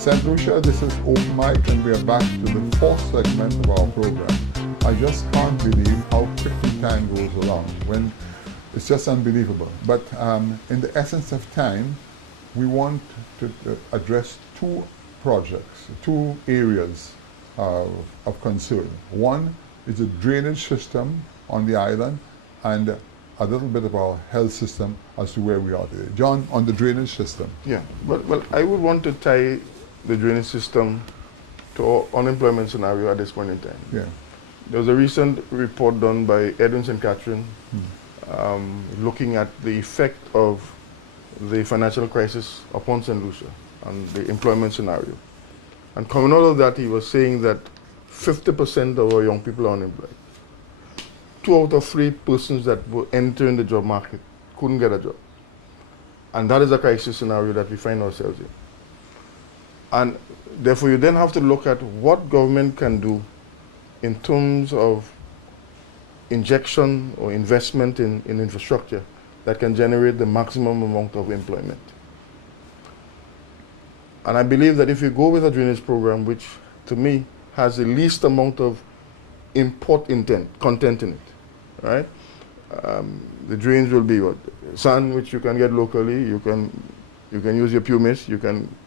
St. Lucia, this is Open Mic, and we are back to the fourth segment of our program. I just can't believe how quickly time goes along. It's just unbelievable. But in the essence of time, we want to address two projects, two areas of concern. One is the drainage system on the island, and a little bit of our health system as to where we are today. John, on the drainage system. Yeah, well, I would want to tie the drainage system to our unemployment scenario at this point in time. Yeah. There was a recent report done by Edwin St. Catherine looking at the effect of the financial crisis upon St. Lucia and the employment scenario. And coming out of that, he was saying that 50% of our young people are unemployed. 2 out of 3 persons that were entering the job market couldn't get a job. And that is a crisis scenario that we find ourselves in. And therefore, you then have to look at what government can do in terms of injection or investment in infrastructure that can generate the maximum amount of employment. And I believe that if you go with a drainage program, which to me has the least amount of content in it, right? The drains will be what? Sand, which you can get locally. You can use your pumice.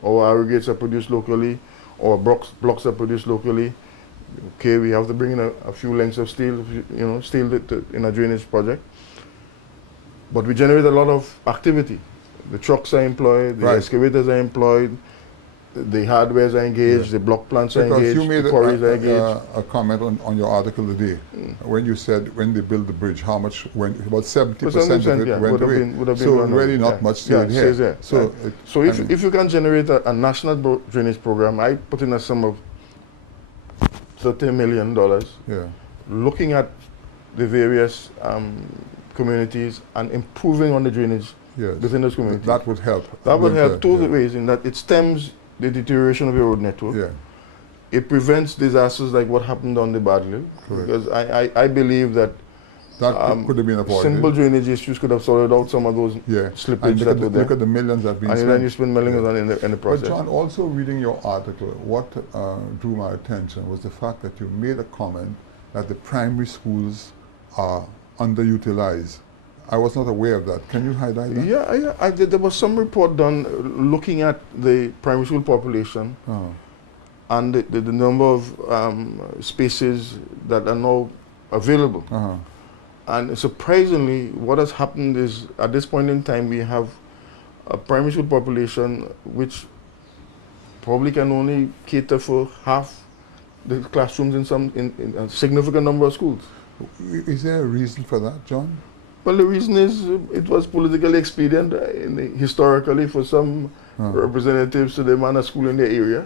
Our aggregates are produced locally, or blocks are produced locally. Okay, we have to bring in a few lengths of steel, steel in a drainage project. But we generate a lot of activity. The trucks are employed, the excavators are employed, the hardwares are engaged, the block plants are engaged, you made the quarries are engaged. A comment on your article today when you said when they built the bridge, how much went, about 70% of it went away. Would have been so really not much stayed here. So if you can generate a national drainage program, I put in a sum of $30 million, looking at the various communities and improving on the drainage within those communities. That would help. That would help two ways, in that it stems the deterioration of your road network. Yeah. It prevents disasters like what happened on the Badlil. Because I believe that could have been avoided. Simple drainage issues could have sorted out some of those slippage that were there. Look at the millions that have been spent. And then you spend millions in the process. But John, also reading your article, what drew my attention was the fact that you made a comment that the primary schools are underutilized. I was not aware of that. Can you highlight that? Yeah, there was some report done looking at the primary school population and the number of spaces that are now available. And surprisingly, what has happened is, at this point in time, we have a primary school population which probably can only cater for half the classrooms in a significant number of schools. Is there a reason for that, John? Well, the reason is it was politically expedient historically for some representatives to demand a school in their area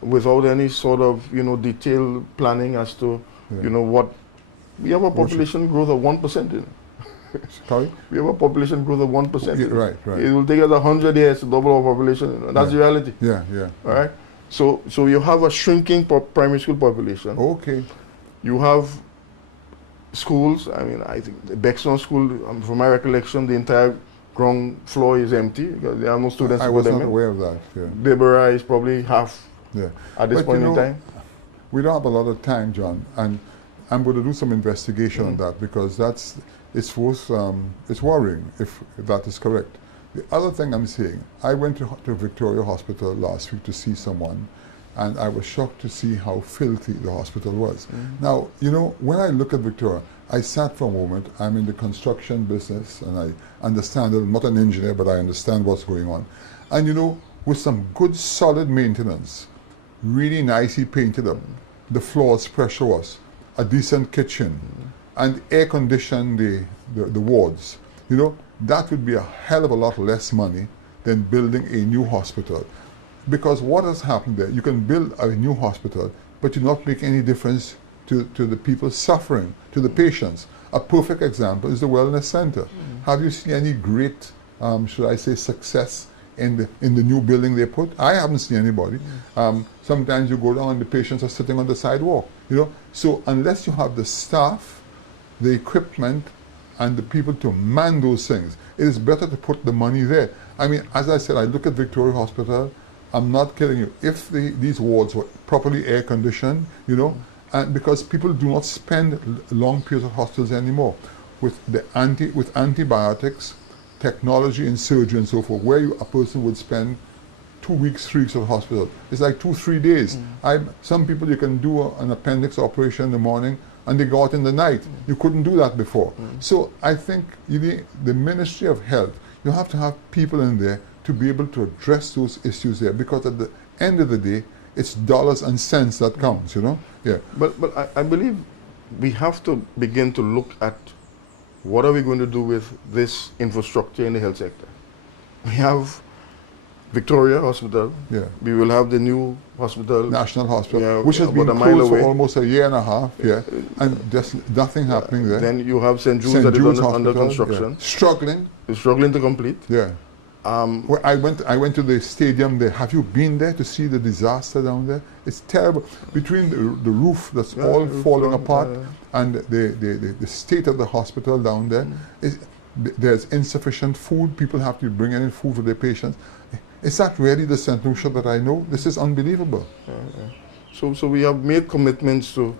without any sort of detailed planning as to what. We have a population growth of 1%. Sorry? We have a population growth of 1%. Right. It will take us 100 years to double our population. That's the reality. Yeah. All right. So you have a shrinking primary school population. Okay. You have schools. I mean, I think the Bexton School, from my recollection, the entire ground floor is empty because there are no students. I was not aware of that. Yeah. Deborah is probably half at this point in time. We don't have a lot of time, John, and I'm going to do some investigation on that, because it's worrying if that is correct. The other thing I'm saying, I went to Victoria Hospital last week to see someone, and I was shocked to see how filthy the hospital was. Now, when I look at Victoria, I sat for a moment. I'm in the construction business, and I understand it. I'm not an engineer, but I understand what's going on. And with some good solid maintenance, really nicely painted up, the floors pressure washed, a decent kitchen, and air condition the wards, that would be a hell of a lot less money than building a new hospital. Because what has happened there, you can build a new hospital, but you not make any difference to the people suffering, to the patients. A perfect example is the wellness center. Have you seen any great, should I say, success in the new building they put? I haven't seen anybody. Sometimes you go down and the patients are sitting on the sidewalk. So unless you have the staff, the equipment, and the people to man those things, it is better to put the money there. I mean, as I said, I look at Victoria Hospital, I'm not kidding you. If these wards were properly air conditioned, you know, and because people do not spend long periods of hospitals anymore, with antibiotics, technology in surgery and so forth, where a person would spend 2 weeks, 3 weeks at the hospital. It's like 2-3 days. Some people, you can do an appendix operation in the morning and they go out in the night. You couldn't do that before. So I think the Ministry of Health, you have to have people in there to be able to address those issues there, because at the end of the day, it's dollars and cents that counts, you know? Yeah. But I believe we have to begin to look at what are we going to do with this infrastructure in the health sector. We have Victoria Hospital. Yeah. We will have the new hospital, National Hospital, yeah, which has been about a mile closed away. for almost a year and a half, yeah, and just nothing happening there. Then you have St. Jude's St. that is Jude's under Hospital, construction. yeah. Struggling. It's struggling to complete. Yeah. Well, I went to the stadium there. Have you been there to see the disaster down there? It's terrible. Between the roof that's all falling apart and the state of the hospital down there, there's insufficient food. People have to bring in food for their patients. Is that really the St. Lucia that I know? This is unbelievable. So we have made commitments to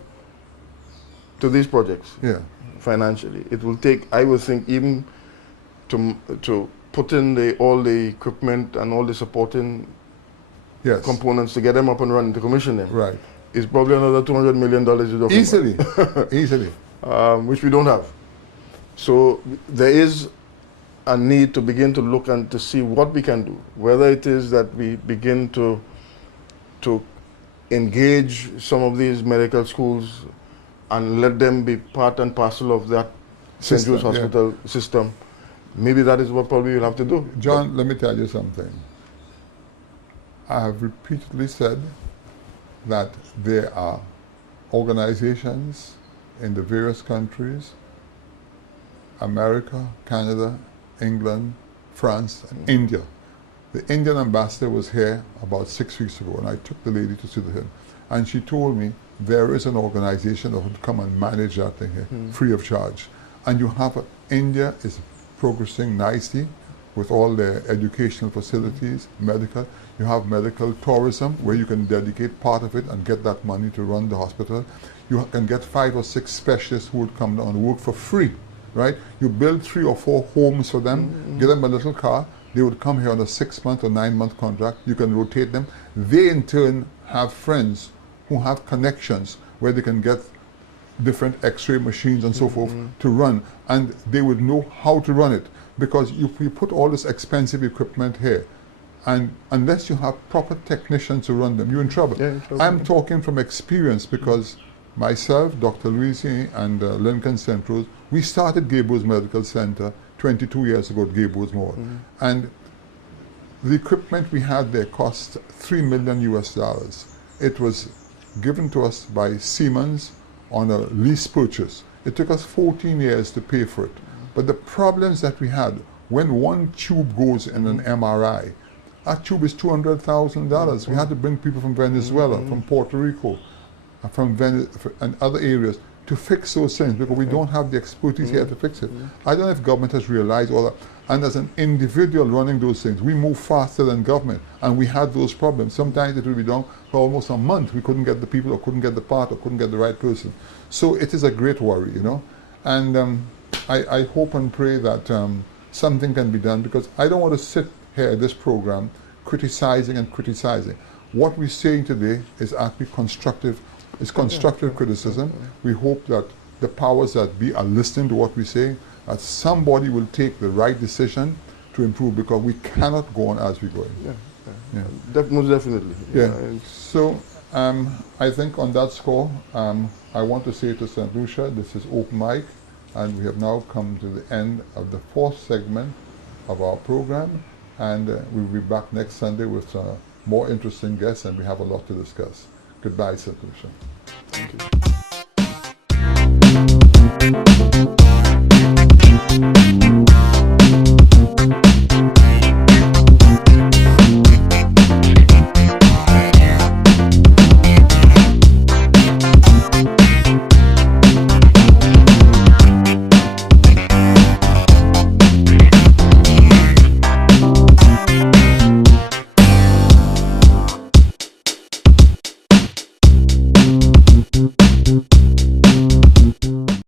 these projects. Yeah. Financially, it will take, I would think, even to put in all the equipment and all the supporting components to get them up and running, to commission them. Right. It's probably another $200 million you're talking Easily. about. Easily. Which we don't have. So there is a need to begin to look and to see what we can do. Whether it is that we begin to engage some of these medical schools and let them be part and parcel of that St. Jude's Hospital system. Maybe that is what probably we'll have to do. John, let me tell you something. I have repeatedly said that there are organizations in the various countries, America, Canada, England, France, and India. The Indian ambassador was here about 6 weeks ago, and I took the lady to see him. And she told me there is an organization that would come and manage that thing here, free of charge. And you have, India is progressing nicely with all their educational facilities, medical. You have medical tourism, where you can dedicate part of it and get that money to run the hospital. You can get 5 or 6 specialists who would come down and work for free, right? You build 3 or 4 homes for them, give them a little car. They would come here on a 6-month or 9-month contract. You can rotate them. They in turn have friends who have connections where they can get different x-ray machines and so forth to run, and they would know how to run it, because you put all this expensive equipment here, and unless you have proper technicians to run them, you're in trouble. Yeah, sure. I'm talking from experience, because myself, Dr. Louisi, and Lincoln Central, we started Gables Medical Center 22 years ago at Gables Mall, and the equipment we had there cost $3 million US. It was given to us by Siemens on a lease purchase. It took us 14 years to pay for it. But the problems that we had, when one tube goes in an MRI, that tube is $200,000. We had to bring people from Venezuela, from Puerto Rico, from and other areas to fix those things, because we don't have the expertise here to fix it. I don't know if government has realized all that. And as an individual running those things, we move faster than government, and we had those problems. Sometimes it would be done for almost a month. We couldn't get the people, or couldn't get the part, or couldn't get the right person. So it is a great worry, you know. And I hope and pray that something can be done, because I don't want to sit here at this program criticizing and criticizing. What we're saying today is actually constructive. It's constructive criticism. We hope that the powers that be are listening to what we say, that somebody will take the right decision to improve, because we cannot go on as we're going. Most definitely. So I think on that score, I want to say to St. Lucia, this is Open Mic, and we have now come to the end of the 4th segment of our program, and we'll be back next Sunday with more interesting guests, and we have a lot to discuss. Goodbye, St. Lucia. Thank you.